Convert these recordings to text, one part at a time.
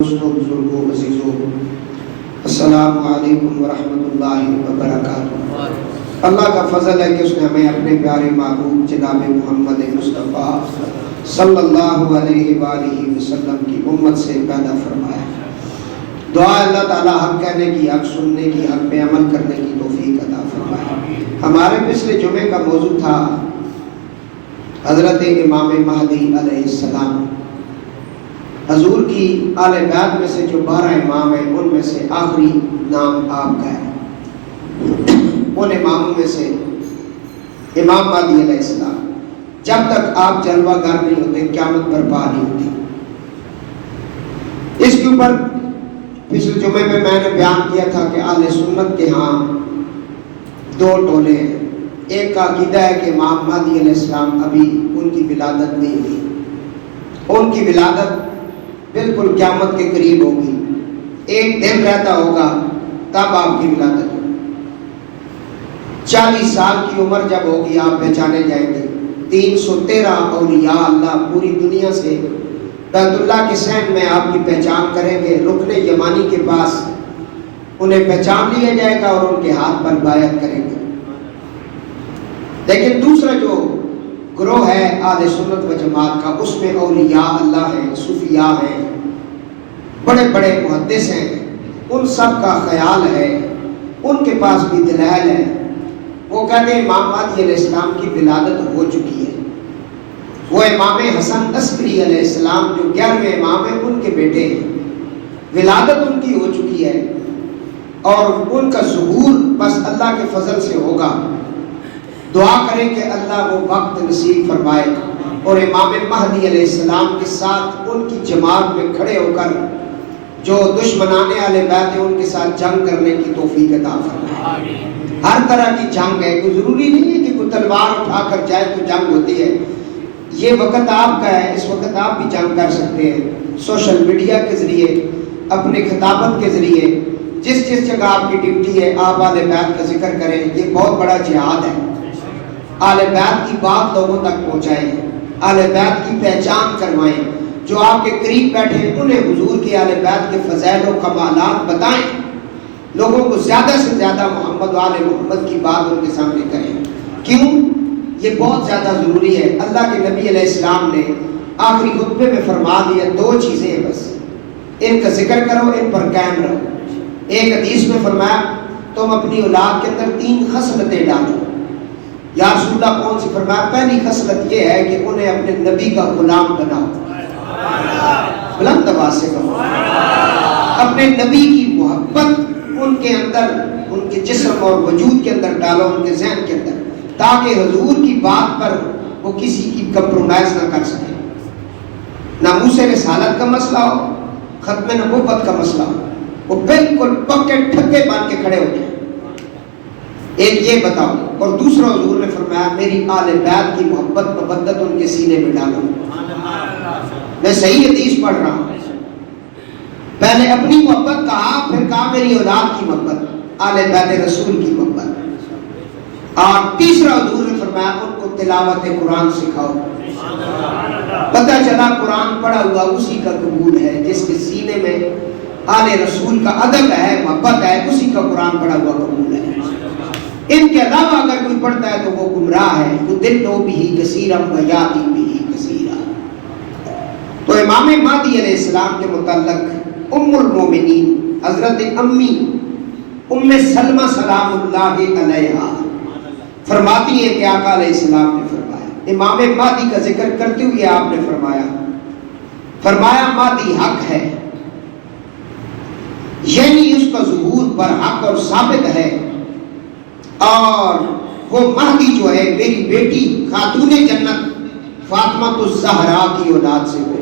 دوستوں بزرگوں عزیزوں السلام علیکم ورحمۃ اللہ وبرکاتہ۔ اللہ کا فضل ہے کہ اس نے ہمیں اپنے پیارے محبوب جناب محمد مصطفیٰ صلی اللہ علیہ وآلہ وسلم کی امت سے پیدا فرمایا۔ دعا اللہ تعالیٰ حق کہنے کی، حق سننے کی، حق پہ عمل کرنے کی توفیق عطا فرمائے۔ ہمارے پچھلے جمعے کا موضوع تھا حضرت امام مہدی علیہ السلام۔ حضور کی آل بیت میں سے جو 12 امام ہیں ان میں سے آخری نام آپ کا ہے۔ ان اماموں میں سے امام مہدی علیہ السلام، جب تک آپ جلوہ گر نہیں ہوتے قیامت برپا نہیں ہوتی۔ اس کے اوپر پچھلے جمعے میں نے بیان کیا تھا کہ اہل سنت کے ہاں دو ٹولے ہیں۔ ایک کا عقیدہ ہے کہ امام مہدی علیہ السلام ابھی ان کی ولادت نہیں ہوئی، ان کی ولادت بالکل قیامت کے قریب ہوگی، ایک دن رہتا ہوگا تب آپ کی ولادت ہوگی۔ 40 سال کی عمر جب ہوگی آپ پہچانے جائیں گے۔ 313 اولیاء اللہ پوری دنیا سے بیت اللہ کے صحن میں آپ کی پہچان کریں گے۔ رکن یمانی کے پاس انہیں پہچان لیا جائے گا اور ان کے ہاتھ پر بیعت کریں گے۔ لیکن دوسرا جو گروہ ہے اہل سنت و جماعت کا، اس میں اولیاء اللہ ہیں، صوفیاء ہیں، بڑے بڑے محدث ہیں، ان سب کا خیال ہے، ان کے پاس بھی دلائل ہے۔ وہ کہتے ہیں امام مہدی علیہ السلام کی ولادت ہو چکی ہے۔ وہ امام حسن عسکری علیہ السلام جو 11ویں امام ہیں ان کے بیٹے ہیں، ولادت ان کی ہو چکی ہے اور ان کا ظہور بس اللہ کے فضل سے ہوگا۔ دعا کریں کہ اللہ وہ وقت نصیب فرمائے اور امام مہدی علیہ السلام کے ساتھ ان کی جماعت میں کھڑے ہو کر جو دشمنان اہل بیت ہیں ان کے ساتھ جنگ کرنے کی توفیق عطا فرمائے۔ ہر طرح کی جنگ ہے، کوئی ضروری نہیں ہے کہ کوئی تلوار اٹھا کر جائے تو جنگ ہوتی ہے۔ یہ وقت آپ کا ہے، اس وقت آپ بھی جنگ کر سکتے ہیں، سوشل میڈیا کے ذریعے، اپنے خطابت کے ذریعے، جس جگہ آپ کی ڈیوٹی ہے آپ اہل بیت کا ذکر کریں۔ یہ بہت بڑا جہاد ہے۔ اہل بیت کی بات لوگوں تک پہنچائیں، اہل بیت کی پہچان کروائیں۔ جو آپ کے قریب بیٹھے ہیں انہیں حضور کے اہل بیت کے فضائل و کمالات بتائیں، لوگوں کو زیادہ سے زیادہ محمد و آل محمد کی بات ان کے سامنے کریں۔ کیوں؟ یہ بہت زیادہ ضروری ہے۔ اللہ کے نبی علیہ السلام نے آخری خطبے میں فرما دیا 2 چیزیں ہیں بس، ان کا ذکر کرو، ان پر قائم رہو۔ ایک حدیث میں فرمایا تم اپنی اولاد کے اندر 3 خصلتیں ڈالو۔ یا رسول اللہ کون سی؟ فرمایا پہلی خصلت یہ ہے کہ انہیں اپنے نبی کا غلام بناؤ۔ بلند آواز سے کہو، اپنے نبی کی محبت ان کے اندر، ان کے جسم اور وجود کے اندر ڈالو، ان کے ذہن کے اندر، تاکہ حضور کی بات پر وہ کسی کی کمپرومائز نہ کر سکے۔ ناموس رسالت کا مسئلہ ہو، ختم نبوت کا مسئلہ ہو، وہ بالکل پکے ٹھکے بن کے کھڑے ہوتے ہیں۔ ایک یہ بتاؤ، اور دوسرا حضور نے فرمایا میری آل بیت کی محبت مودت ان کے سینے میں ڈالو۔ میں صحیح حدیث پڑھ رہا ہوں، پہلے اپنی محبت کہا، پھر کہا میری اولاد کی محبت، آل بیت رسول کی محبت، اور تیسرا حضور نے فرمایا ان کو تلاوت قرآن سکھاؤ۔ پتہ چلا قرآن پڑھا ہوا اسی کا قبول ہے، جس کے سینے میں آل رسول کا ادب ہے، محبت ہے، اسی کا قرآن پڑھا ہوا قبول ہے۔ ان کے علاوہ اگر کوئی پڑھتا ہے تو وہ گمراہ ہے۔ یضل بہ کثیرا ویہدی بہ کثیرا۔ تو امام مہدی علیہ السلام کے متعلق ام المومنین حضرت امی ام سلمہ سلام اللہ علیہا فرماتی ہیں کہ آقا علیہ السلام نے فرمایا، امام مہدی کا ذکر کرتے ہوئے آپ نے فرمایا مہدی حق ہے، یعنی اس کا ظہور برحق اور ثابت ہے، اور وہ مہدی جو ہے میری بیٹی خاتون جنت فاطمہ الزہرا کی اولاد سے ہوگا۔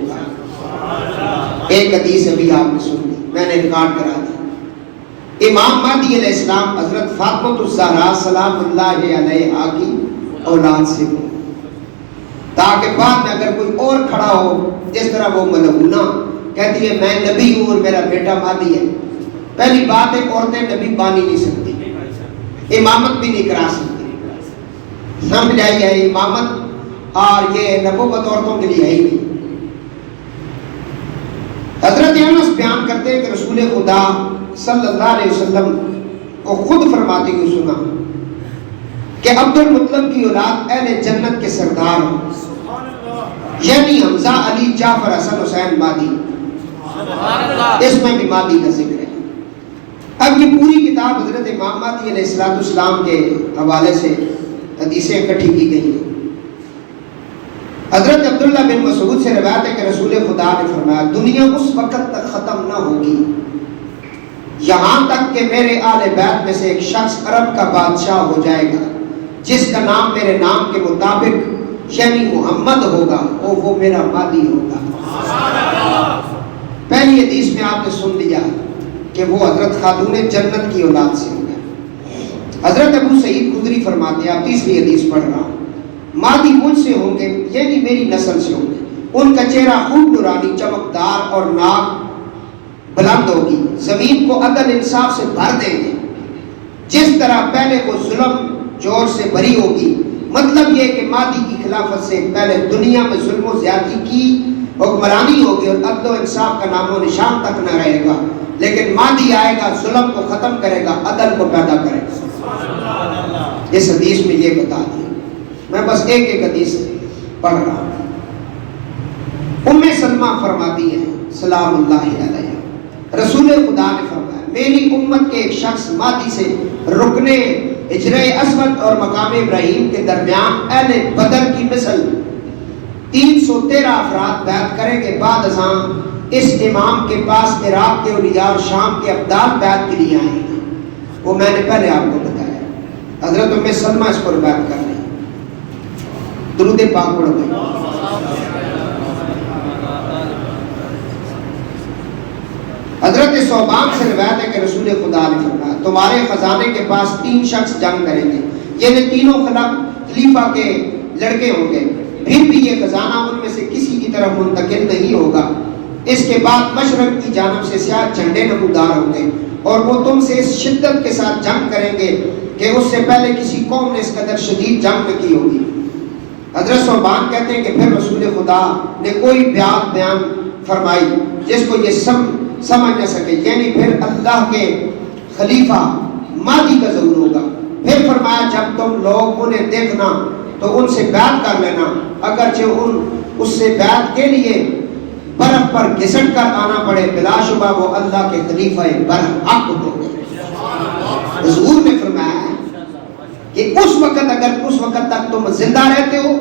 ایک حدیث ابھی آپ نے سن لی، میں نے ریکارڈ کرا دی۔ امام مہدی علیہ السلام حضرت فاطمہ الزہرا سلام اللہ علیہا کی اولاد سے ہو، تاکہ بعد میں اگر کوئی اور کھڑا ہو، جس طرح وہ ملعونہ کہتی ہے میں نبی ہوں اور میرا بیٹا مہدی ہے۔ پہلی بات ہے عورتیں نبی بن ہی نہیں سکتی، امامت بھی نہیں کرا سکتی۔ سمجھ آئی ہے؟ امامت اور یہ نبوت عورتوں کے لیے ہے ہی نہیں۔ حضرت انس بیان رسول خدا صلی اللہ علیہ وسلم کو خود فرماتے ہوئے سنا کہ عبد المطلب کی اولاد اہل جنت کے سردار ہوں، یعنی حمزہ، علی، جعفر، حسن، حسین، مہدی۔ اس میں بھی مہدی کا ذکر ہے۔ اب یہ پوری کتاب حضرت امام مہدی علیہ السلام کے حوالے سے حدیثیں اکٹھی کی گئی ہیں۔ حضرت عبداللہ بن مسعود سے روایت ہے کہ رسول خدا نے فرمایا دنیا اس وقت تک ختم نہ ہوگی یہاں تک کہ میرے آل بیت میں سے ایک شخص عرب کا بادشاہ ہو جائے گا جس کا نام میرے نام کے مطابق یعنی محمد ہوگا، وہ میرا مہدی ہوگا۔ پہلی حدیث میں آپ نے سن لیا کہ وہ حضرت خاتون جنت کی اولاد سے ہوگا۔ حضرت ابو سعید خدری فرماتے ہیں، آپ تیسری حدیث پڑھ رہا ہوں، مہدی مجھ سے ہوں گے یعنی میری نسل سے ہوں گے، ان کا چہرہ خوب نورانی، چمکدار اور ناک بلند ہوگی، زمین کو عدل انصاف سے بھر دیں گے جس طرح پہلے وہ ظلم جور سے بری ہوگی۔ مطلب یہ کہ مہدی کی خلافت سے پہلے دنیا میں ظلم و زیادتی کی حکمرانی ہوگی اور عدل و انصاف کا نام و نشان تک نہ رہے گا، لیکن مہدی آئے گا، ظلم کو ختم کرے گا، عدل کو پیدا کرے گا۔ اس حدیث میں یہ بتا دیا، میں بس ایک ایک حدیث پڑھ رہا ہوں۔ ام سلمہ فرماتی ہے سلام اللہ علیہ، رسول خدا نے فرمایا میری امت کے ایک شخص مہدی سے رکن حجر اسود اور مقام ابراہیم کے درمیان اہل بدر کی مثل 313 افراد بیعت کریں گے، بعد ازاں اس امام کے پاس عراق کے اولیاء اور شام کے ابدال بیعت کے لیے آئیں گے۔ وہ میں نے پہلے آپ کو بتایا، حضرت ام سلمہ اس پر بیعت کر رہی ہیں۔ درود پاک پڑھو گے۔ حضرت صوبان سے روایت ہے کہ رسول خدا نے فرمایا تمہارے خزانے کے پاس 3 شخص جنگ کریں گے، یہ تینوں خلیفہ کے لڑکے ہوں گے، پھر بھی یہ خزانہ ان میں سے کسی کی طرف منتقل نہیں ہوگا۔ اس کے بعد مشرق کی جانب سے سیاہ جھنڈے نمودار ہوں گے اور وہ تم سے اس شدت کے ساتھ جنگ کریں گے کہ اس سے پہلے کسی قوم نے اس قدر شدید جنگ نہ کی ہوگی۔ حضرت صوبان کہتے ہیں کہ پھر رسول خدا نے کوئی بیان فرمائی جس کو یہ سمجھ نہ سکے، یعنی پھر اللہ کے خلیفہ مہدی کا ظہور ہوگا۔ پھر فرمایا جب تم لوگ انہیں دیکھنا تو ان سے بیعت کر لینا، اگرچہ اس سے بیعت کے لیے برف پر گھسٹ کر آنا پڑے، بلا شبہ وہ اللہ کے خلیفہ برحق ہوں گے۔ حضور نے فرمایا کہ اس وقت تک تم زندہ رہتے ہو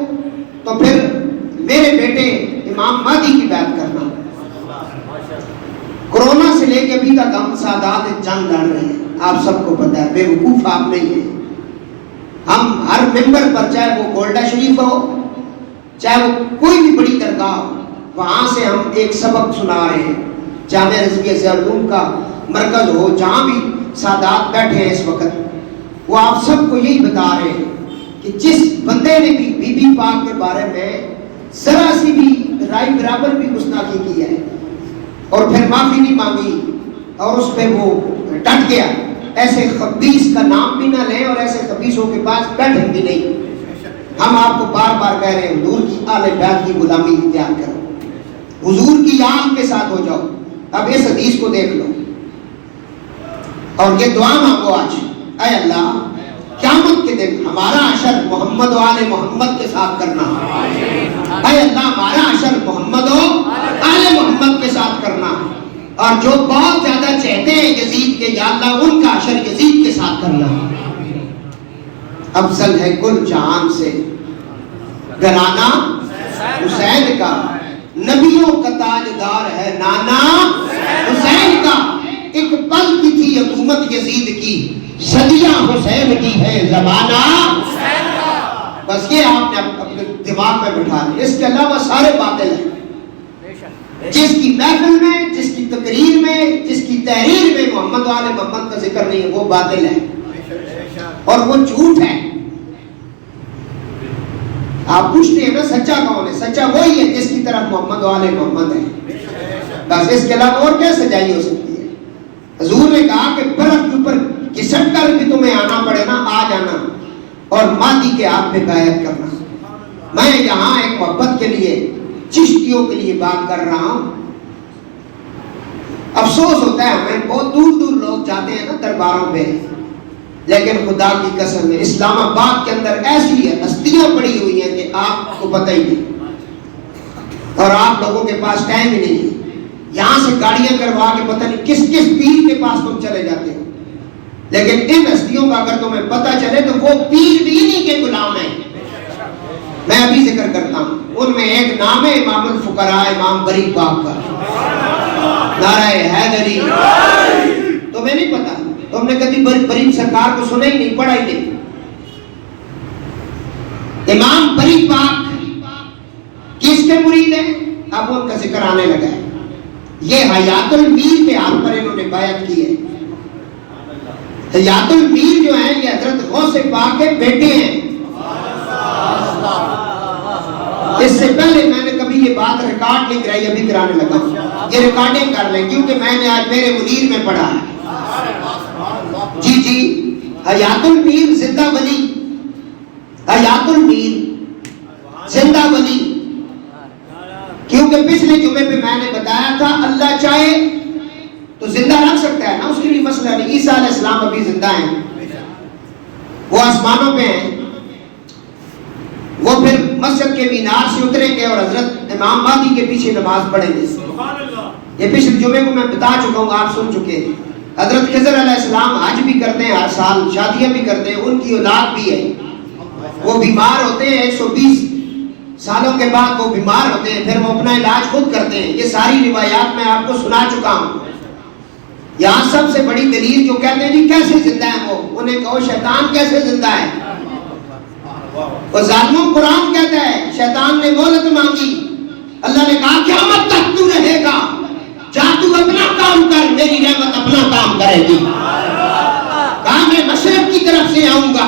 تو پھر میرے بیٹے امام مہدی کی بیعت کرنا۔ کورونا سے لے کے ابھی تک ہم سادات جنگ لڑ رہے ہیں، آپ سب کو پتہ ہے، بے وقوف آپ نہیں ہیں۔ ہم ہر ممبر پر، چاہے وہ گولڈا شریف ہو، چاہے وہ کوئی بھی بڑی درگاہ ہو، وہاں سے ہم ایک سبق سنا رہے ہیں۔ جامعہ رضویہ سے علوم کا مرکز ہو، جہاں بھی سادات بیٹھے ہیں اس وقت، وہ آپ سب کو یہی بتا رہے ہیں کہ جس بندے نے بھی بی بی پاک کے بارے میں ذرا سی بھی رائے برابر بھی گستاخی کی ہے اور پھر معافی نہیں مانگی اور اس پہ وہ ڈٹ گیا، ایسے خبیث کا نام بھی نہ لیں اور ایسے خبیثوں کے پاس بیٹھیں بھی نہیں۔ ہم آپ کو بار بار کہہ رہے ہیں حضور کی آل بیت کی غلامی اختیار کرو، حضور کی آل کے ساتھ ہو جاؤ۔ اب اس حدیث کو دیکھ لو اور یہ دعا مانگو آج، اے اللہ قیامت کے دن ہمارا حشر محمد و آل محمد کے ساتھ کرنا، اے اللہ ہمارا حشر محمد و آل محمد کے ساتھ کرنا، اور جو بہت زیادہ چہتے ہیں یزید کے، یا اللہ ان کا حشر یزید کے ساتھ کرنا۔ افضل ہے گل جہان سے گھرانہ حسین کا، نبیوں کا تاجدار ہے نانا حسین کا، ایک پل کی تھی حکومت یزید کی، صدیہ حسین کی ہے زمانہ حسین کا۔ بس یہ آپ نے اپنے دماغ میں بٹھا لیا، اس کے علاوہ سارے باطل ہیں۔ جس کی محفل میں، جس کی تقریر میں، جس کی تحریر میں محمد و آل محمد کا ذکر نہیں ہے، وہ باطل ہے اور وہ جھوٹ ہے۔ آپ پوچھتے ہیں نا سچا کون ہے؟ سچا وہی ہے جس کی طرف محمد و آل محمد ہے، بس اس کے علاوہ اور کیا سچائی ہو سکتی ہے؟ حضور نے کہا کہ برف کے اوپر گھسٹ کر بھی تمہیں آنا پڑے نا، آ جانا اور مہدی کے ہاتھ پہ بیعت کرنا۔ میں یہاں ایک محبت کے لیے، چشتیوں کے لیے بات کر رہا ہوں۔ افسوس ہوتا ہے ہمیں، بہت دور دور لوگ جاتے ہیں نا درباروں پہ، لیکن خدا کی قسم ہے اسلام آباد کے اندر ایسی ہستیاں پڑی ہوئی ہیں کہ آپ کو پتہ ہی نہیں، اور آپ لوگوں کے پاس ٹائم ہی نہیں ہے، یہاں سے گاڑیاں کروا کے پتہ نہیں کس کس پیر کے پاس تم چلے جاتے ہو، لیکن ان ہستیوں کا اگر تمہیں پتہ چلے تو وہ پیر بھی نہیں کے غلام ہیں۔ میں ابھی ذکر کرتا ہوں، ان میں ایک نام ہے امام الفقراء امام بری پاک کا، نعرہ حیدری۔ تمہیں نہیں پتا، تم نے کبھی بری سرکار کو سنا ہی نہیں، پڑھا ہی نہیں۔ امام بری پاک کس کے مرید ہیں؟ اب ان کا ذکر آنے لگا ہے۔ یہ حیات المیر کے ہاتھ پر انہوں نے بیعت کی ہے۔ حیات المیر جو ہیں یہ حضرت غوث پاک کے بیٹے ہیں۔ اس سے پہلے میں نے کبھی یہ بات ریکارڈ نہیں کرائی، ابھی کرانے لگا ہوں، یہ ریکارڈنگ کر لیں کیونکہ میں نے آج میرے منیر میں پڑھا ہے۔ جی جی، حیات المیر زندہ ولی، حیات المیر زندہ ولی، کیونکہ پچھلے جمعے پہ میں نے بتایا تھا اللہ چاہے تو زندہ رکھ سکتا ہے نا، اس کے لیے مسئلہ نہیں۔ عیسیٰ علیہ السلام ابھی زندہ ہیں، وہ آسمانوں پہ ہیں، وہ پھر مسجد کے مینار سے اتریں گے اور حضرت امام مہدی کے پیچھے نماز پڑھیں گے۔ یہ پچھلے جمعے کو میں بتا چکا ہوں، آپ سن چکے ہیں۔ حضرت خضر علیہ السلام حج بھی کرتے ہیں، ہر سال شادیاں بھی کرتے ہیں، ان کی اولاد بھی ہے، وہ بیمار ہوتے ہیں، 120 سالوں کے بعد وہ بیمار ہوتے ہیں، پھر وہ اپنا علاج خود کرتے ہیں۔ یہ ساری روایات میں آپ کو سنا چکا ہوں۔ یہاں سب سے بڑی دلیل جو کہتے ہیں جی کیسے زندہ ہے وہ، انہیں کہو شیطان کیسے زندہ ہے؟ وہ ظالموں، قرآن کہتا ہے شیطان نے مہلت مانگی، اللہ نے کہا قیامت تک تو رہے گا، جا تو اپنا کام کر، میری رحمت اپنا کام کرے گی۔ کہا میں مشرق کی طرف سے آؤں گا،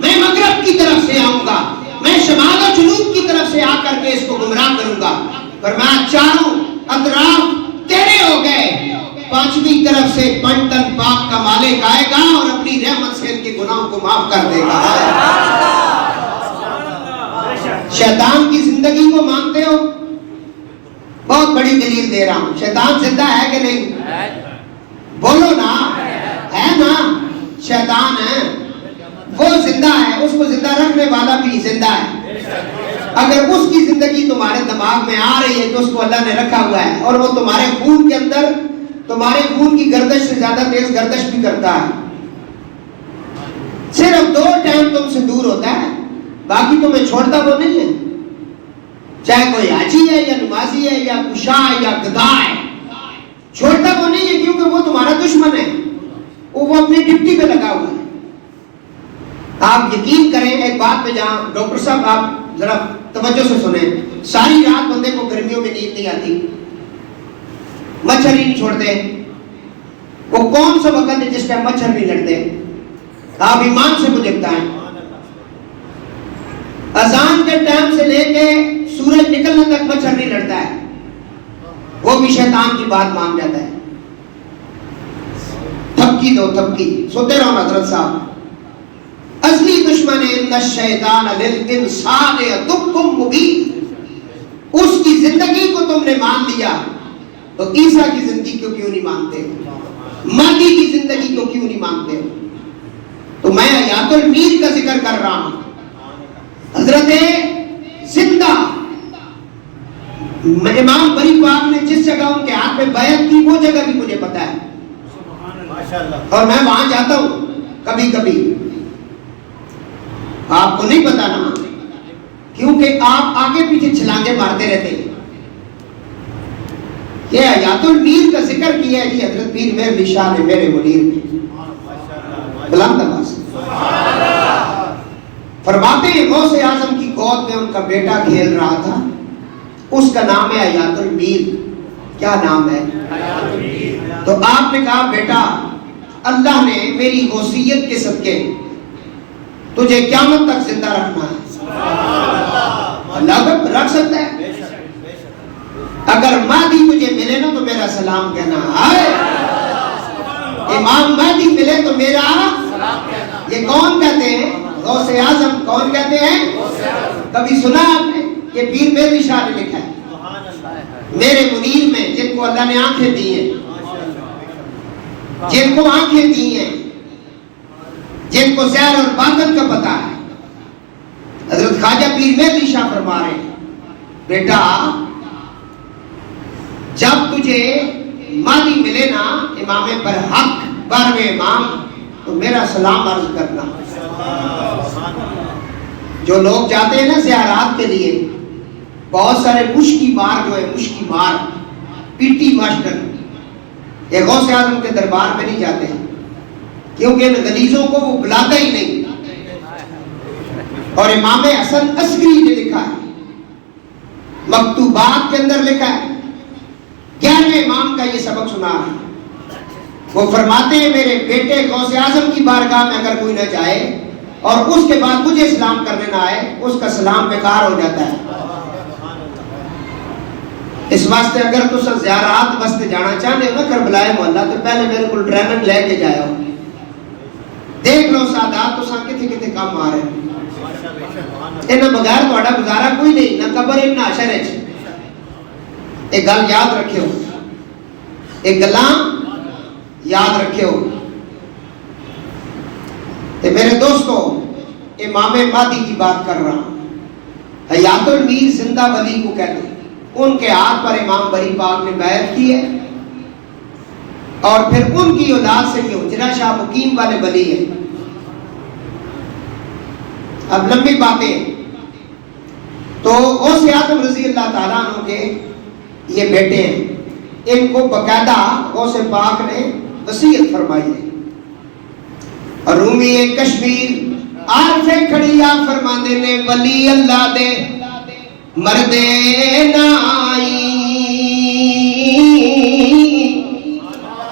میں مغرب کی طرف سے آؤں گا، میں شمال و جنوب کی طرف سے آ کر کے اس کو گمراہ کروں گا، فرمایا چاروں اطراف تیرے ہو گئے، پانچویں طرف سے پنٹن پاک کا مالک آئے گا اور اپنی رحمت سے ان کے گناہوں کو معاف کر دے گا۔ شیطان کی زندگی کو مانتے ہو؟ بہت بڑی دلیل دے رہا ہوں، شیطان زندہ ہے کہ نہیں؟ بولو نا، ہے نا؟ شیطان ہے، وہ زندہ ہے، اس کو زندہ رکھنے والا بھی زندہ ہے۔ اگر اس کی زندگی تمہارے دماغ میں آ رہی ہے کہ اس کو اللہ نے رکھا ہوا ہے اور وہ تمہارے خون کے اندر تمہارے خون کی گردش سے زیادہ تیز گردش بھی کرتا ہے، صرف 2 ٹائم تم سے دور ہوتا ہے، باقی تمہیں چھوڑتا وہ نہیں ہے، چاہے کوئی حاجی ہے یا نمازی ہے یا کشا ہے یا گدا ہے، چھوڑتا وہ نہیں ہے کیونکہ وہ تمہارا دشمن ہے، وہ اپنی ڈپٹی پہ لگا ہوا ہے۔ آپ یقین کریں ایک بات پہ، جہاں ڈاکٹر صاحب آپ ذرا توجہ سے سنیں، ساری رات بندے کو گرمیوں میں نیند نہیں آتی، مچھر ہی نہیں چھوڑتے، وہ کون سا وقت ہے جس ٹائم مچھر نہیں لڑتے؟ آپ ایمان سے مجھے بتائیں، اذان کے ٹائم سے لے کے سورج نکلنے تک مچھر نہیں لڑتا ہے، وہ بھی شیطان کی بات مان جاتا ہے۔ تھپکی دو تھپکی، سوتے رہو حضرت صاحب۔ اصلی دشمن ان الشیطان للانسان عدو مبین، اس کی زندگی کو تم نے مان لیا تو عیسیٰ کی زندگی کو کیوں نہیں مانتے؟ مہدی کی زندگی کو کیوں نہیں مانتے؟ تو میں حیات المیر کا ذکر کر رہا ہوں، حضرت زندہ امام بری پاک نے جس جگہ ان کے ہاتھ میں بیعت کی وہ جگہ بھی مجھے پتا ہے، اور میں وہاں جاتا ہوں کبھی کبھی۔ آپ کو نہیں پتا نا، کیونکہ آپ آگے پیچھے چھلانگے مارتے رہتے ہیں۔ یہ حیات المیر کا ذکر کیا ہے جی حضرت پیر مہر شاہ نے میرے منیر میں، بلند آواز فرماتے ہیں غوث اعظم کی گود میں ان کا بیٹا کھیل رہا تھا، اس کا نام ہے حیات المیر۔ کیا نام ہے؟ تو آپ نے کہا بیٹا اللہ نے میری غوثیت کے صدقے تجھے قیامت تک زندہ رکھنا ہے۔ اللہ رکھ سکتا ہے، اگر مہدی تجھے ملے نا تو میرا سلام کہنا، امام مہدی ملے تو میرا سلام کہنا۔ یہ کون کہتے ہیں؟ غوث اعظم۔ کون کہتے ہیں؟ کبھی سنا آپ نے؟ یہ پیر مہر شاہ نے لکھا ہے، میرے منیر میں، جن کو اللہ نے آنکھیں دی ہیں، جن کو آنکھیں دی ہیں، جن کو زہر اور باطن کا پتہ ہے. حضرت خواجہ پیر مہدی شاہ فرما رہے ہیں بیٹا جب تجھے مہدی ملے نا امام برحق 12ویں امام تو میرا سلام عرض کرنا. جو لوگ جاتے ہیں نا زیارات کے لیے، بہت سارے مشکی مار جو ہے مشکی مار پی ٹی ماسٹر یہ غوث اعظم کے دربار میں نہیں جاتے کیونکہ ان غلیظوں کو وہ بلاتا ہی نہیں. اور امام حسن عسکری نے لکھا ہے، مکتوبات کے اندر لکھا ہے، 11ویں امام کا یہ سبق سنا ہے. وہ فرماتے ہیں میرے بیٹے غوث اعظم کی بارگاہ میں اگر کوئی نہ جائے اور اس کے بعد مجھے سلام کرنے نہ آئے اس کا سلام بیکار ہو جاتا ہے. اس واسطے اگر تو زیارات واسطے جانا چاہتے ہو نا کربلا محلہ تو پہلے میرے کو ٹریننگ لے کے جایا ہو. دیکھ لو سادات تو کتنے کتنے کام آ رہے ہیں. انہاں بغیر تہاڈا گزارا کوئی نہیں، نہ قبر ہے نہ حشر ہے. ایک گل یاد رکھیو، ایک گلاں یاد رکھیو. تے میرے دوستو امام مہدی کی بات کر رہا ہوں. حیات المیر زندہ ولی کو کہتے ہیں. ان کے ہاتھ پر امام بری پاک نے بیعت کی ہے اور پھر ان کی اولاد سے یہ حجرہ شاہ مقیم والے ولی ہیں. اب لمبی باتیں تو غوث اعظم رضی اللہ تعالیٰ عنہ کے یہ بیٹے ہیں، ان کو باقاعدہ غوث پاک نے وصیت فرمائی ہے. اور رومی کشمیر عارف کھڑیا فرماندے نے ولی اللہ دے مردے نائی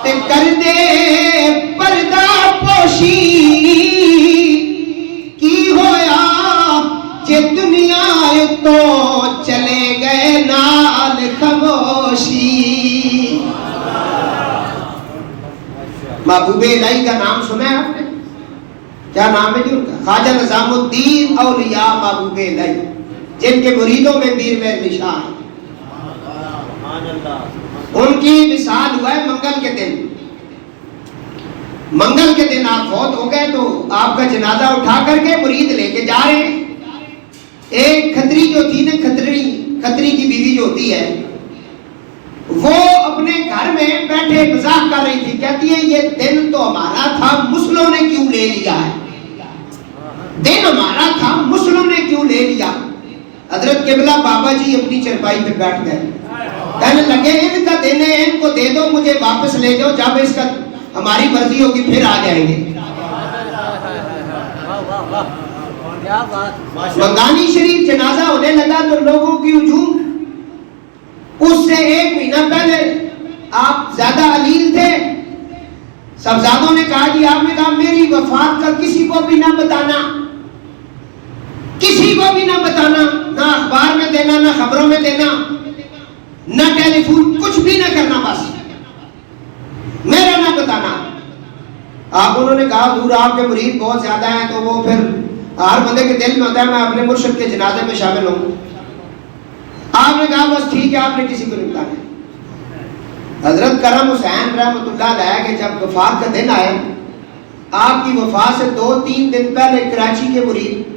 تے کر دے پردہ پوشی کی ہویا جے دنیا تو چلے گئے نال خاموشی. محبوب الہی کا نام سنا ہے آپ نے؟ کیا نام ہے جی ان کا؟ خواجہ نظام الدین اولیاء محبوب الہی، جن کے مریدوں میں پیر مہدی شاہ ہیں. ان کی وصال ہوا ہے منگل کے دن. منگل کے دن آپ فوت ہو گئے تو آپ کا جنازہ اٹھا کر کے مرید لے کے جا رہے ہیں. ایک کھتری جو تھی نا، کھتری کی بیوی جو ہوتی ہے، وہ اپنے گھر میں بیٹھے مذاق کر رہی تھی. کہتی ہے یہ دن تو ہمارا تھا، مسلموں نے کیوں لے لیا ہے؟ دن ہمارا تھا، مسلموں نے کیوں لے لیا؟ حضرت قبلہ بابا جی اپنی چرپائی پہ بیٹھ گئے، کہنے لگے ان کا دن ہے، ان کو دے دو، مجھے واپس لے جاؤ، جب اس کا ہماری مرضی ہوگی پھر آ جائیں گے. منگانی شریف جنازہ ہونے لگا تو لوگوں کی ہجوم. اس سے 1 مہینہ پہلے آپ زیادہ علیل تھے. صاحبزادوں نے کہا جی، آپ نے کہا میری وفات کا کسی کو بھی نہ بتانا، کسی کو بھی نہ بتانا، نہ اخبار میں دینا، نہ خبروں میں دینا، نہ ٹیلی فون، کچھ بھی نہ کرنا، بس میرا نہ بتانا. آپ انہوں نے کہا حضور آپ کے مرید بہت زیادہ ہیں تو وہ پھر ہر بندے کے دل میں ہوتا ہے میں اپنے مرشد کے جنازے میں شامل ہوں. آپ نے کہا بس ٹھیک ہے، آپ نے کسی کو نہیں بتانا. حضرت کرم حسین رحمۃ اللہ علیہ کے جب وفات کا دن آیا، آپ کی وفات سے 2-3 دن پہلے کراچی کے مرید،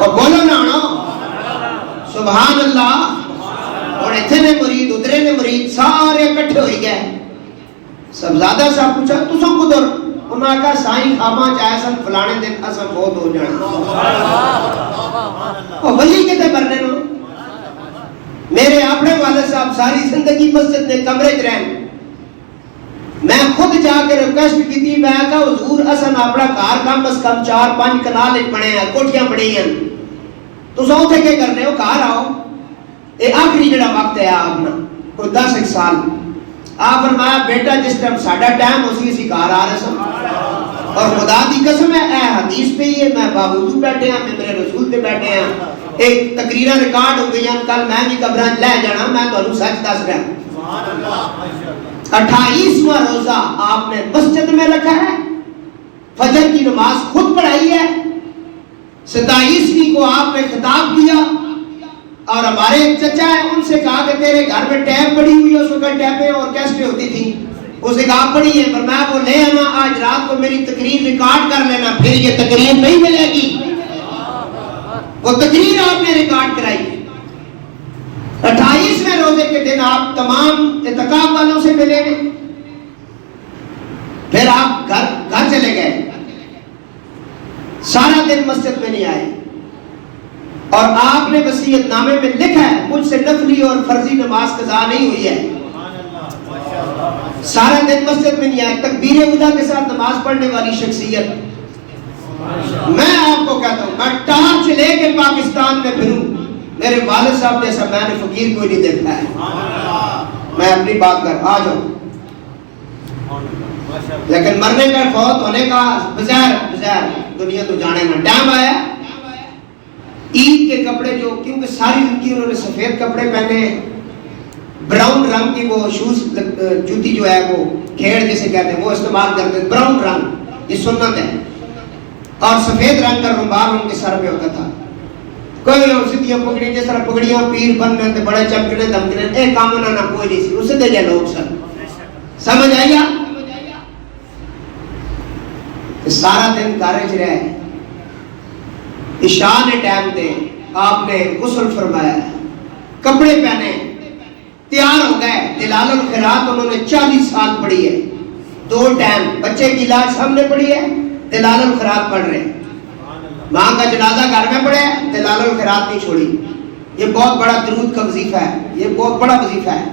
اور بولو نا سبحان اللہ، اور اتنے نے مرید ادھرے نے مرید سارے اکٹھے ہوئی گئے. صاحبزادہ صاحب پوچھا تسوں کدھر؟ انہوں نے کہا سائیں خامہ چاہے سن فلانے دن اساں فوت ہو جانا. اور ولی کتے مرنے نو؟ میرے اپنے والد صاحب ساری زندگی مسجد میں کمرے چ رہن. میں خود جا کے ریکویسٹ کی تھی، میں کہا حضور اساں اپنا گھر کم از کم 4-5 کنال بنے ہیں، کوٹھیاں بڑی ہیں، تساں اوتھے کے کرنے ہو؟ گھر آؤ، یہ آخری جڑا وقت ہے آپ نا کوئی 10 سال. آپ فرمایا بیٹا جس ٹائم ساڈا ٹائم اسی گھر آ رہے سن، اور خدا دی قسم ہے اے حدیث پہ ہی ہے، میں باوجود بیٹھے ہیں، میں میرے رسول تے بیٹھے ہیں. ایک تقریرہ ریکارڈ ہو گئی ہیں، کل میں بھی قبراں لے جانا، میں تانوں سچ دس رہا. 28واں روزہ آپ نے مسجد میں رکھا ہے، فجر کی نماز خود پڑھائی ہے، 27ویں کو آپ نے خطاب کیا. اور ہمارے ایک چچا ہے، ان سے کہا کہ تیرے گھر میں ٹیپ پڑی ہوئی ہے، اس وقت ٹیپیں اور کیسٹیں ہوتی تھی، اسے کہا پڑھی ہے، فرمایا وہ لے آنا آج رات کو میری تقریر ریکارڈ کر لینا، پھر یہ تقریر نہیں ملے گی۔ وہ تقریر آپ نے ریکارڈ کرائی۔ 28ویں روزے کے دن آپ تمام اعتکاف والوں سے ملے گے، پھر آپ گھر چلے گئے، سارا دن مسجد میں نہیں آئے، اور آپ نے وصیت نامے میں لکھا ہے مجھ سے نفلی اور فرضی نماز قضا نہیں ہوئی ہے۔ سارا دن مسجد میں نہیں آئے، تکبیر اولیٰ کے ساتھ نماز پڑھنے والی شخصیت۔ میں آپ کو کہتا ہوں، میں ٹارچ لے کے پاکستان میں پھروں، میرے والد صاحب جیسا میں نے فقیر کوئی نہیں دیکھا ہے۔ میں اپنی بات کر آ جاؤں، لیکن مرنے کا فوت ہونے کا بظاہر دنیا تو جانے نہ ٹائم آیا۔ عید کے کپڑے جو، کیونکہ ساری زندگی انہوں نے سفید کپڑے پہنے، براؤن رنگ کی وہ شوز جوتی جو ہے وہ کھیڑ جسے کہتے ہیں وہ استعمال کرتے ہیں، براؤن رنگ، یہ سنت ہے، اور سفید رنگ کا رومال ان کے سر پہ ہوتا تھا۔ کوئی سیدھیاں پگڑی جس طرح پگڑیاں پیر بننے تے بڑے چمکنے دمکنے، اے کام انہوں نے کوئی نہیں سی، اسے دے جائے لوگ سر، سمجھ آئیا؟ سارا دن کارج رہے، عشاء نے ٹائم دے آپ نے غسل فرمایا، کپڑے پہنے، تیار ہو گئے۔ دلال الخیرات انہوں نے 40 سال پڑھی ہے، 2 ٹائم، بچے کی علاج سامنے پڑھی ہے، دلال الخیرات پڑھ رہے ہیں، ماں کا جنازہ گھر میں پڑھے، دلال الخیرات نہیں چھوڑی۔ یہ بہت بڑا درود کا وظیفہ ہے، یہ بہت بڑا وظیفہ ہے،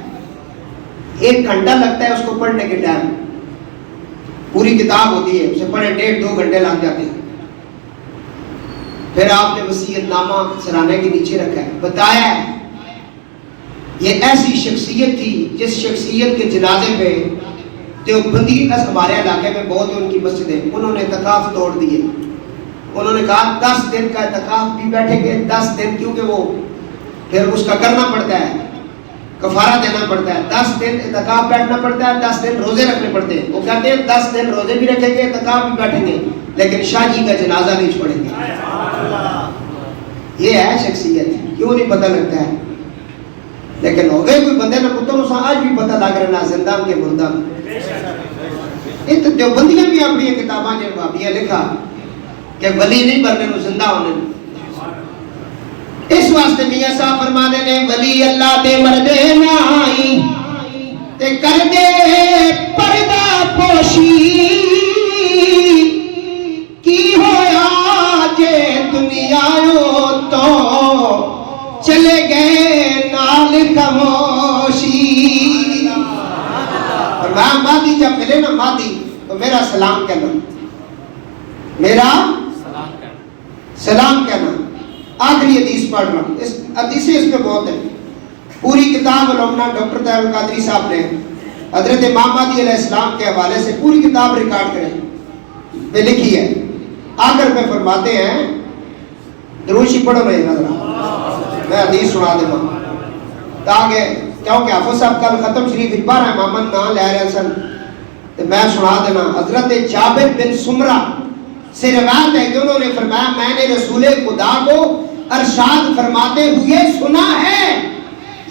1 گھنٹہ لگتا ہے اس کو پڑھنے کے ٹائم، پوری کتاب ہوتی ہے، اسے پڑھے 1.5-2 گھنٹے لگ جاتے ہیں۔ پھر آپ نے وصیت نامہ سرانے کے نیچے رکھا ہے، بتایا ہے یہ ایسی شخصیت تھی جس شخصیت کے جنازے پہ دیوبندی ہمارے علاقے میں بہت ان کی مسجدیں، انہوں نے اعتکاف توڑ دیے۔ انہوں نے کہا 10 دن کا اعتکاف بھی بیٹھیں گے، 10 دن، کیونکہ وہ پھر اس کا کرنا پڑتا ہے، کفارہ دینا پڑتا ہے، 10 دن اعتکاف بیٹھنا پڑتا ہے، 10 دن روزے رکھنے پڑتے ہیں۔ وہ کہتے ہیں 10 دن روزے بھی رکھیں گے، اعتکاف بھی بیٹھیں گے، لیکن شاہ جی کا جنازہ نہیں چھوڑیں گے۔ یہ ہے شخصیت، کیوں نہیں پتہ لگتا ہے؟ لیکن ہو گئے کوئی بندے نہ پتر اسا آج بھی پتہ لگ رہا نہ زندہ کے مردہ۔ یہ تو دیوبندیاں بھی اپنی کتاباں جو بابیاں لکھا کہ ولی نہیں بننے نو زندہ ہونے، اس واسطے میاں صاحب فرمانے نے ولی اللہ دے مردے نائی تے کر دے پردہ پوشی، کی ہویا جے دنیا تو چلے گئے نال خاموشی۔ فرمایا مادی جب ملے نا مادی تو میرا سلام کہنا، میرا سلام کہنا۔ آخری حدیث پڑھ رہا ہوں، اس حدیثیں اس میں بہت ہیں، پوری کتاب علماء ڈاکٹر طاہر القادری صاحب نے حضرت امام مہدی علیہ السلام کے حوالے سے پوری کتاب ریکارڈ کریں میں لکھی ہے۔ آخر میں فرماتے ہیں، دروشی پڑھو رہے نظر میں حدیث سنا دے گا تاکہ، کیونکہ حافظ صاحب کل ختم شریف اقبال ہے محمد نہ لے رہے سن تو میں سنا دینا۔ حضرت جابر بن سمرہ سے روایت ہے کہ انہوں نے فرمایا میں نے رسول خدا کو ارشاد فرماتے ہوئے سنا ہے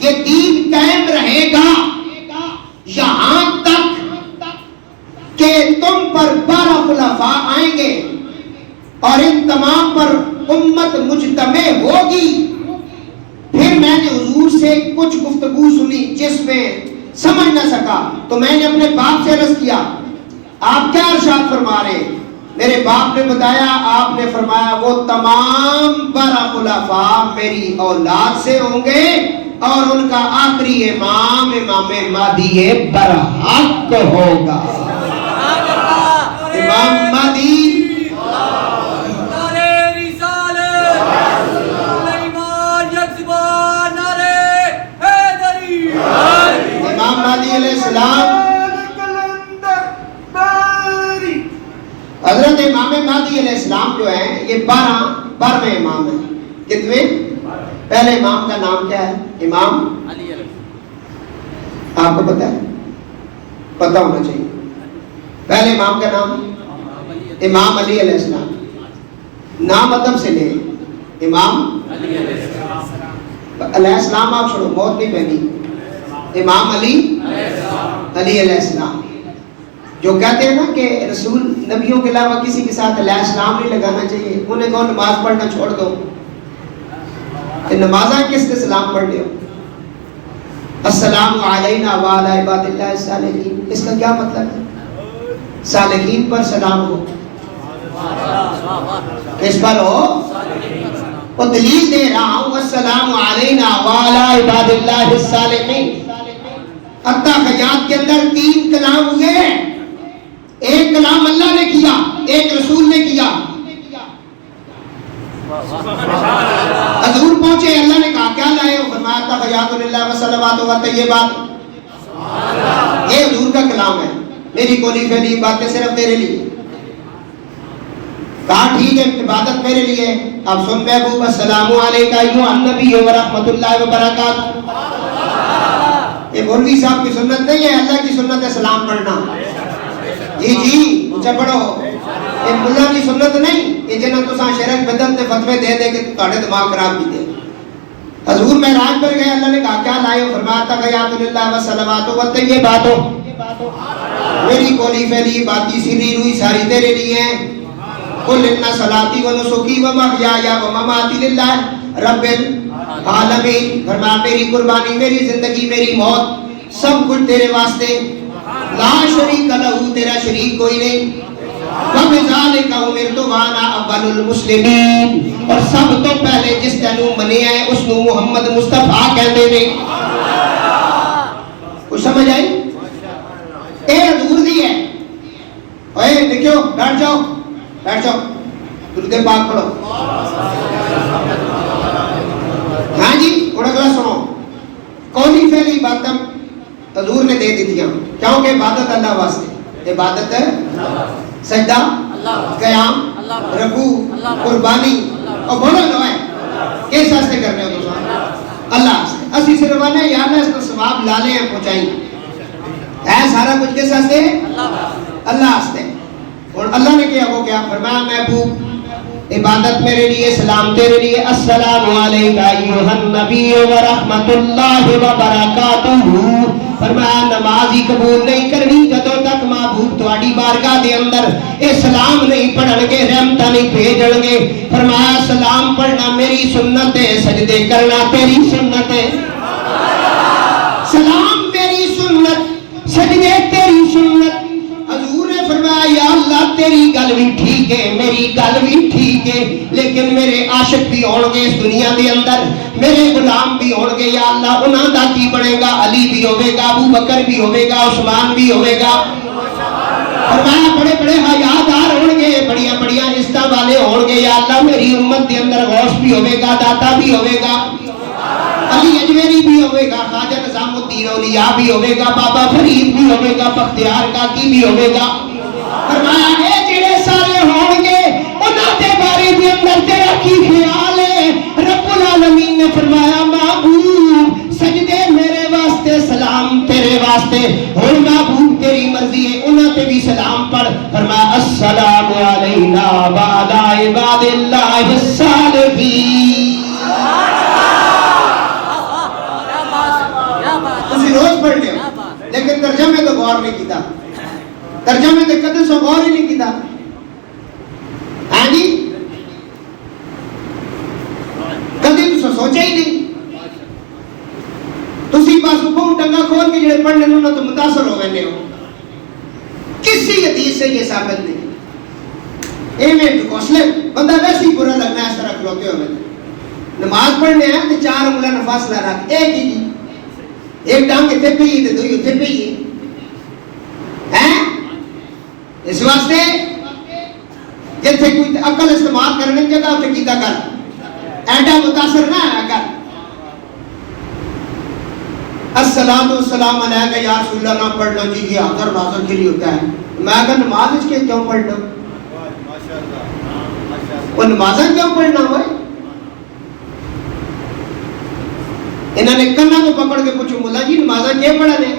یہ دین قائم رہے گا یہاں تک کہ تم پر 12 خلفاء آئیں گے اور ان تمام پر امت مجتمع ہوگی۔ پھر میں نے حضور سے کچھ گفتگو سنی جس میں سمجھ نہ سکا تو میں نے اپنے باپ سے عرض کیا آپ کیا ارشاد فرما رہے ہیں؟ میرے باپ نے بتایا آپ نے فرمایا وہ تمام 12 خلفاء میری اولاد سے ہوں گے اور ان کا آخری امام امام مہدی برحق ہوگا۔ امام مہدی علیہ السلام حضرت امام مہدی علیہ السلام جو ہیں یہ 12ویں امام ہیں۔ کتنے؟ پہلے امام کا نام کیا ہے؟ امام علی علیہ السلام۔ آپ کو پتہ ہے؟ پتہ ہونا چاہیے۔ پہلے امام کا نام امام علی علیہ السلام، نام ادب سے لے امام علی علیہ السلام۔ آپ چھوڑو، موت نہیں پہنی، امام علی علیہ السلام۔ جو کہتے ہیں نا کہ رسول نبیوں کے علاوہ کسی کے ساتھ علیہ السلام نہیں لگانا چاہیے، انہیں کہو نماز پڑھنا چھوڑ دو، کہ نمازاں کس کے سلام پڑھ لے؟ السلام علینا وعلی عباد اللہ الصالحین، اس کا کیا مطلب ہے؟ صالحین پر سلام ہو، کس پر ہو؟ وہ دلیل دے رہا ہوں، السلام علینا وعلی عباد اللہ الصالحین۔ التحیات کے اندر 3 کلام ہوئے ہیں، ایک کلام اللہ نے کیا، ایک رسول نے کیا۔ حضور پہنچے، اللہ نے کہا کیا لائے ہو؟ فرمایا تحیات للہ والصلوات والطیبات۔ یہ حضور کا کلام ہے، میری کولی پھیلی باتیں صرف تیرے لیے۔ کہا ٹھیک ہے، عبادت میرے لیے۔ اب سن محبوب، السلام علیکہ ایھا النبی ورحمۃ اللہ وبرکاتہ۔ یہ مولوی صاحب کی سنت نہیں ہے، اللہ کی سنت ہے سلام پڑھنا۔ جی اونچا پڑھو، یہ ملا کی سنت نہیں، یہ جنہاں تساں شرک بدعت دے فتوے دے دے کہ تہاڈے دماغ خراب کیتے۔ حضور معراج پر گئے، اللہ نے کہا کیا لائے ہو؟ فرمایا تحیات للہ والصلوات والطیبات۔ میری کولی پھیلی باتی سری روئی ساری تیرے لیے ہیں۔ قل ان صلاتی و نسکی و محیای و مماتی للہ رب العالمین۔ فرمایا میری قربانی، میری زندگی، میری موت سب کچھ تیرے واسطے، لا شریک لہ، تیرا شریک کوئی نہیں۔ وَبِذَلِكَ أُمِرْتُ وَأَنَا أَوَّلُ الْمُسْلِمِينَ، اور سب تو پہلے جس تینوں منیا ہے اس نو محمد مصطفیٰ کہندے نے۔ کچھ سمجھ آئی؟ اے حضور دی ہے۔ اوے لکھو، بیٹھ جاؤ بیٹھ جاؤ، درود پاک پڑھو۔ ہاں جی، اور اگلا سنو، قولی فعلی باتیں حضور نے دے دی تھیں، کیونکہ عبادت اللہ واسطے، عبادت سجدہ، قیام، رکوع، قربانی اور بولو جو ہے کس واسطے کرنے ہو تو اللہ واسطے۔ اسی صرف آنے یا اللہ اس کو ثواب لالے ہیں پہنچائیں، ہے سارا کچھ کس واسطے؟ اللہ واسطے۔ اور اللہ نے کیا وہ کیا؟ فرمایا محبوب عبادت میرے لیے، سلام تیرے لیے۔ السلام علیکہ ایھا النبی ورحمۃ اللہ وبرکاتہ۔ فرمایا نماز ہی قبول نہیں کرنی جدوں تک محبوب تہاڈی بارگاہ دے اندر اے سلام نہیں پڑھن گے، رحمتاں نہیں بھیجن گے۔ فرمایا سلام پڑھنا میری سنت ہے، سجدے کرنا تیری سنت ہے۔ سلام میری سنت، سجدے تیری سنت۔ حضور نے فرمایا یا اللہ تیری گل بھی ٹھیک ہے، میری گل بھی ٹھیک ہے، لیکن میرے عاشق بھی ہون گے اس دنیا دے اندر، میرے غلام بھی ہون گے، یا اللہ انہاں دا کی بنے گا؟ علی بھی ہوے گا، ابو بکر بھی ہوے گا، عثمان بھی ہوے گا۔ فرمایا بڑے بڑے حیادار ہون گے، بڑیاں بڑیاں عزتاں والے ہون گے، یا اللہ میری امت دے اندر غوث بھی ہوے گا، داتا بھی ہوے گا، علی اجمیری بھی ہوے گا، خواجہ نظام الدین اولیاء بھی ہوے گا، بابا فرید بھی ہوے گا، بختیار کاکی بھی ہوے گا۔ فرمایا اے جڑے سارے ہون گے انہاں دے بارے دے اندر تیرا کی خیال ہے؟ رب العالمین نے فرمایا محبوب سجدے میرے واسطے، سلام تیرے واسطے، اور محبوب تیری مرضی ہے انہاں تے بھی سلام پڑھ۔ فرمایا السلام علینا وعلی عباد اللہ الصالحین۔ تسی روز پڑھ لیں لیکن ترجمے تو غور نہیں کیتا، ترجمے تے کدے سو غور ہی نہیں کیتا۔ ہاں جی، کدی تو سوچا ہی نہیں۔ تسی پاس اوپر ٹنگا کھول کے جڑے پڑھنے انہاں تو متاثر ہو گئے ہو۔ کسی حدیث سے یہ ثابت نہیں۔ ایویں حوصلے بندہ ویسے ہی برا لگنا ہے اس طرح کھلوتے ہوئے۔ نماز پڑھنے ہیں تو 4 انگلیاں فاصلہ رکھ، ایک ہی جی، ایک ٹانگ اتنے پہ ہی تو دوئی اتنے پہ ہی ہے۔ اس واسطے جتھے کوئی عقل استعمال کرنے کی جگہ اتنے کیتا کر، ایڈا متاثر نہ ہے کر۔ السلام والسلام علیکہ یا رسول اللہ نہ پڑھنا جی، یہ حاضر ناظر کے لیے ہوتا ہے۔ میں اگر نماز اس کے کیوں پڑھنا؟ وہ نمازیں کیوں پڑھنا ہوئے؟ انہوں نے کنا کو پکڑ کے پوچھو مولا جی نمازیں کیوں پڑھانے؟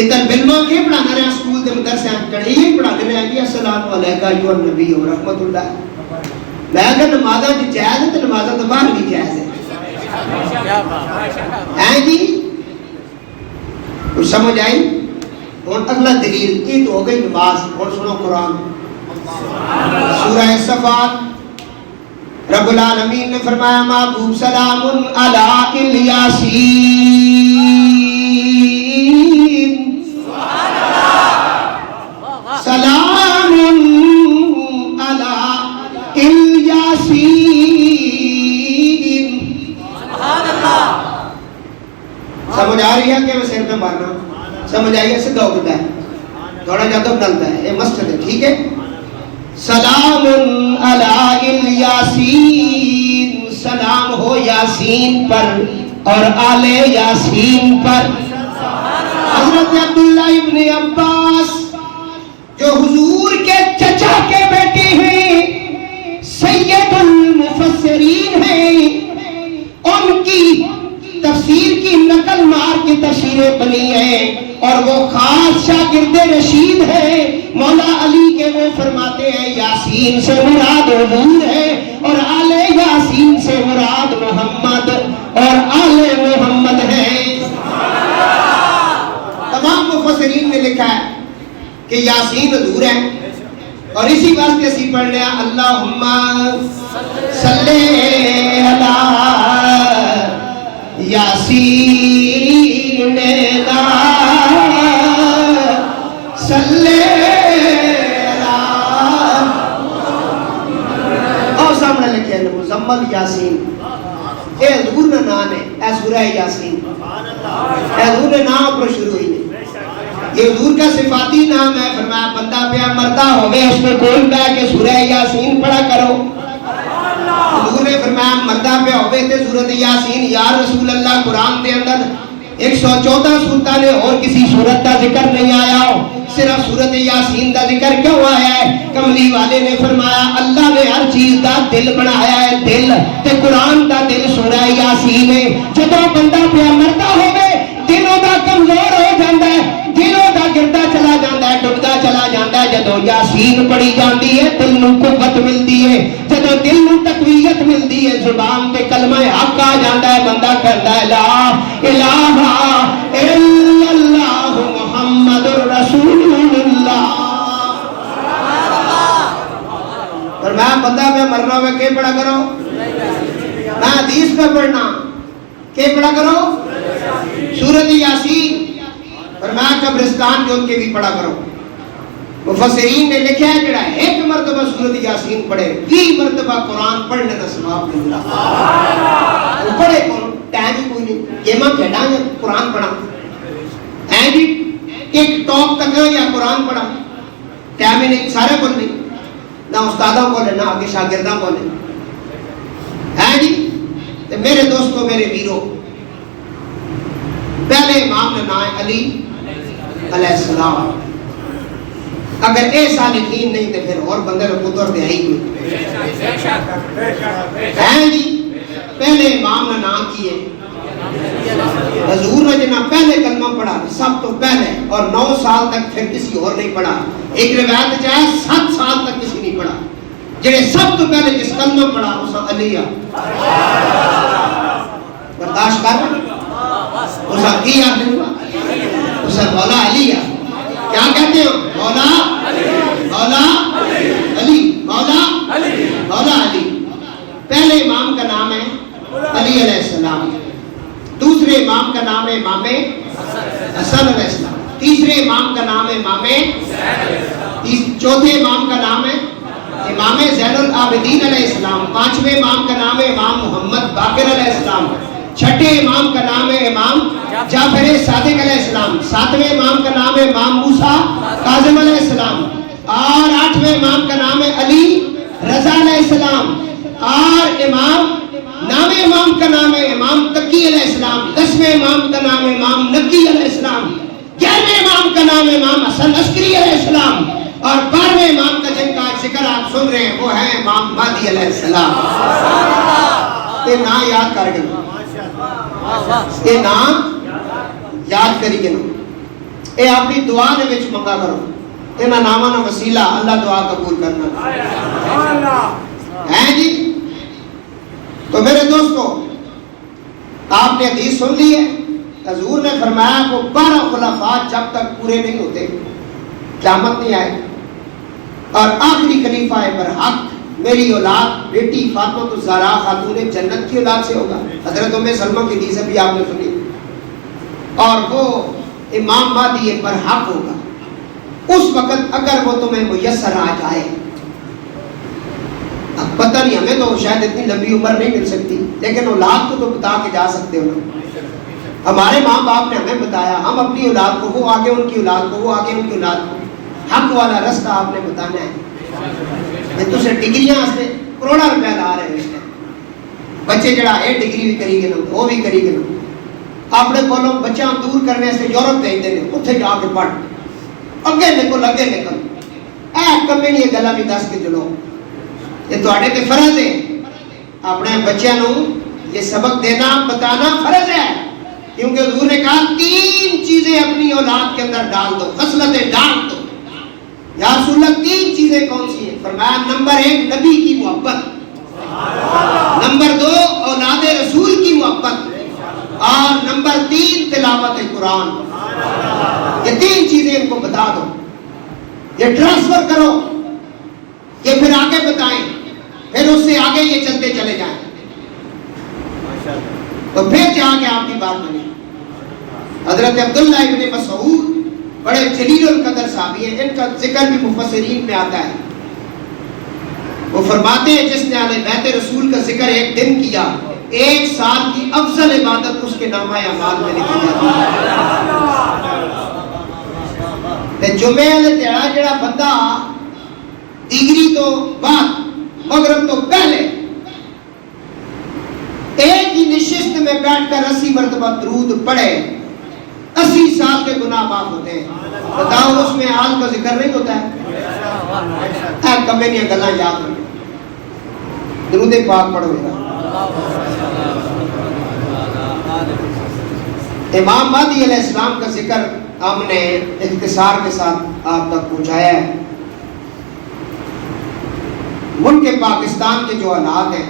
ادھر بلما کیوں پڑھانا رہا سکول دے مدرسے چڑھے ہی پڑھانے رہا کہ السلام علیکہ ایھا النبی ورحمۃ اللہ۔ میں اگر نمازیں جو جائز ہے تو نمازیں تو باہر بھی جائز ہے۔ ہیں جی کچھ سمجھ آئی؟ اور اگلا دلیل عید ہو گئی نماز، اور سنو قرآن سورہ صفات رب العالمین نے فرمایا محبوب سلام علی الیاسین، سلام علی الیاسین، سمجھ آ رہی ہے کہ میں سر پہ مارنا سمجھ آئی ہے؟ سدھا ہو گیا ہے تھوڑا زیادہ ڈلتا ہے، یہ مسجد ہے ٹھیک ہے. سلام علی الیاسین، سلام ہو یاسین پر اور آل یاسین پر. حضرت عبداللہ ابن عباس جو حضور کے چچا کے بیٹے ہیں، سید المفسرین ہیں، ان کی تفسیر کی نقل مار کی تفسیریں بنی ہیں اور وہ خاص شاگرد رشید ہیں مولا علی کے. وہ فرماتے ہیں یاسین سے مراد حضور ہے اور آل یاسین سے مراد محمد اور آل محمد ہے. تمام مفسرین نے لکھا ہے کہ یاسین حضور ہے، اور اسی واسطے اسی پڑھنے ہیں اللہم صلی علی یاسین صلی اور سامنے لکھے ہیں مزمل یاسین. اے حضور نے نام ہے، اے سورہ یاسین، اے حضور نے نام پر شروع ہوئی ہے. یہ حضور کا صفاتی نام ہے. فرمایا بندہ پیا مردہ ہوگے اس میں کوئی کہا کہ سورہ یاسین پڑھا کرو. حضور نے فرمایا مردہ پہ ہوئے تھے سورت یاسین. یا رسول اللہ قرآن دے اندر 114 سورتاں نے اور کسی سورت کا ذکر نہیں آیا ہو، صرف سورت یاسین کا ذکر کیوں آیا ہے؟ کملی والے نے فرمایا اللہ نے ہر چیز کا دل بنایا ہے، دل تے قرآن کا دل سورہ یاسین ہے. جدوں بندہ پیا مردا ہوئے دلوں دا کمزور ہو جاتا ہے، دلوں دا گردا چلا جاتا ہے، ڈبدا چلا جاتا ہے. جدوں یاسین پڑھی جاتی ہے دل نو قوت ملتی ہے، جدوں دل نو تقویت ملتی ہے، زبان تے کلمہ حق آ جاتا ہے، بندہ کہتا ہے لا الہ الا اللہ محمد رسول اللہ. فرمایا بندہ پہ مرنا ہوئے کہ پڑھا کرو؟ میں حدیث پہ پڑھنا کہ پڑھا کرو؟ سورت یاسین. فرمایا قبرستان جو ان کے بھی پڑھا کرو. مفسرین نے لکھا ہے جڑا ایک مرتبہ سورت یاسین پڑھے 20 مرتبہ قرآن پڑھنے کا ثواب ملتا. وہ پڑھے کون؟ ٹائم ہی کوئی نہیں، گیماں کھیڈاں یا قرآن پڑھا ہیں جی، ایک ٹاک تک یا قرآن پڑھا. ٹائم ہی نہیں، سارے کو نہیں، نہ استادوں کو نہ آگے شاگردوں کو ہیں جی. میرے دوستو میرے ویرو، پہلے امام نے نام ہے علی علیہ السلام. اگر اے صالحین نہیں تو پھر اور بندے نے پتر دے آئی کوئی ہیں جی. پہلے امام نے نام کیے حضور نے جنہاں پہلے کلمہ پڑھا سب تو پہلے، اور 9 سال تک پھر کسی اور نہیں پڑھا. ایک روایت چاہے 7 سال تک کسی نہیں پڑھا. جنہیں سب تو پہلے جس کلمہ پڑھا اسا علی برداشت کر اسا کی یاد نہیں ہوا، اسا مولا علی کیا کہتے ہو؟ مولا مولا علی، مولا مولا علی. پہلے امام کا نام ہے علی علیہ السلام، دوسرے امام کا نام ہے امام حسن علیہ السلام، تیسرے امام کا نام ہے امام، چوتھے امام کا نام ہے امام زین العابدین علیہ السلام، پانچویں امام کا نام ہے امام محمد باقر علیہ السلام، چھٹے امام کا نام ہے امام جعفر صادق علیہ السلام، ساتویں امام کا نام ہے امام موسیٰ کاظم علیہ السلام، اور آٹھویں امام کا نام ہے علی رضا علیہ السلام، اور نام امام کا نام ہے امام تقی علیہ السلام، 10ویں امام کا نام ہے امام نقی علیہ السلام، 11ویں امام کا نام ہے امام حسن عسکری علیہ السلام، اور 12ویں امام کا جن کا ذکر آپ سن رہے ہیں وہ ہے امام مہدی علیہ السلام. یہ نام یاد کر گئے، یہ نام یاد کری گئے، یہ اپنی دعا نے وچ منگا کرو. انہاں ناماں دا وسیلہ اللہ دعا قبول کرنا ہے جی. تو میرے دوستو آپ نے حدیث سن لی ہے حضور نے فرمایا وہ 12 خلفاء جب تک پورے نہیں ہوتے قیامت نہیں آئے، اور آخری خلیفہ برحق میری اولاد بیٹی فاطمہ الزہرا خاتون جنت کی اولاد سے ہوگا۔ حضرت ام سلمہ کی حدیث بھی آپ نے سنی، اور وہ امام مہدی برحق ہوگا۔ اس وقت اگر وہ تمہیں میسر آ جائے، اب پتہ نہیں، ہمیں تو شاید اتنی لمبی عمر نہیں مل سکتی، لیکن اولاد کو تو بتا کے جا سکتے ہو نا۔ ہمارے ماں باپ نے ہمیں بتایا، ہم اپنی اولاد کو، وہ آگے ان کی اولاد کو، وہ آگے ان کی اولاد کو، حق والا رستہ آپ نے بتانا ہے۔ میں تو سے ڈگریاں سے کروڑا روپے لا رہے ہیں بچے جڑا ہے ڈگری بھی کری گے نا، وہ بھی کری گے نا، اپنے کولوں بچہ دور کرنے سے یورپ بھیج دیں، اتنے جا کے پڑھ، اگے نکل اگے نکل، اے کمے نہیں گلا بھی دس کے چلو۔ یہ تواڈے تے فرض ہے، اپنے بچیاں نو یہ سبق دینا بتانا فرض ہے، کیونکہ حضور نے کہا 3 چیزیں اپنی اولاد کے اندر ڈال دو، خصلتیں ڈال دو۔ یا رسول اللہ 3 چیزیں کون سی ہیں؟ فرمایا نمبر 1 نبی کی محبت، نمبر 2 اولاد رسول کی محبت، اور نمبر 3 تلاوت قرآن۔ یہ 3 چیزیں ان کو بتا دو، یہ ٹرانسفر کرو، یہ پھر آگے بتائیں، پھر اس سے آگے یہ چلتے چلے جائیں، تو پھر جا کے آپ کی بات بنی۔ حضرت عبداللہ ابن مسعود بڑے جلیل القدر صحابی ہیں، ان کا ذکر بھی مفسرین میں آتا ہے۔ وہ فرماتے ہیں جس نے اہل بیت رسول کا ذکر ایک دن کیا، 1 سال کی افضل عبادت اس کے نامہ اعمال میں لکھی جاتی ہے۔ جمعے والے تیڑا جڑا بندہ دیگری تو بعد مغرب تو پہلے ایک ہی نشست میں بیٹھ کر 80 مرتبہ درود پڑھے، 80 سال کے گناہ معاف ہوتے ہیں۔ بتاؤ اس میں حال کا ذکر نہیں ہوتا ہے؟ اے کبھی نہیں گلا یاد رکھیں، درود پاک پڑھو میرا۔ امام مہدی علیہ السلام کا ذکر ہم نے اختصار کے ساتھ آپ تک پہنچایا ہے۔ ملک پاکستان کے جو حالات ہیں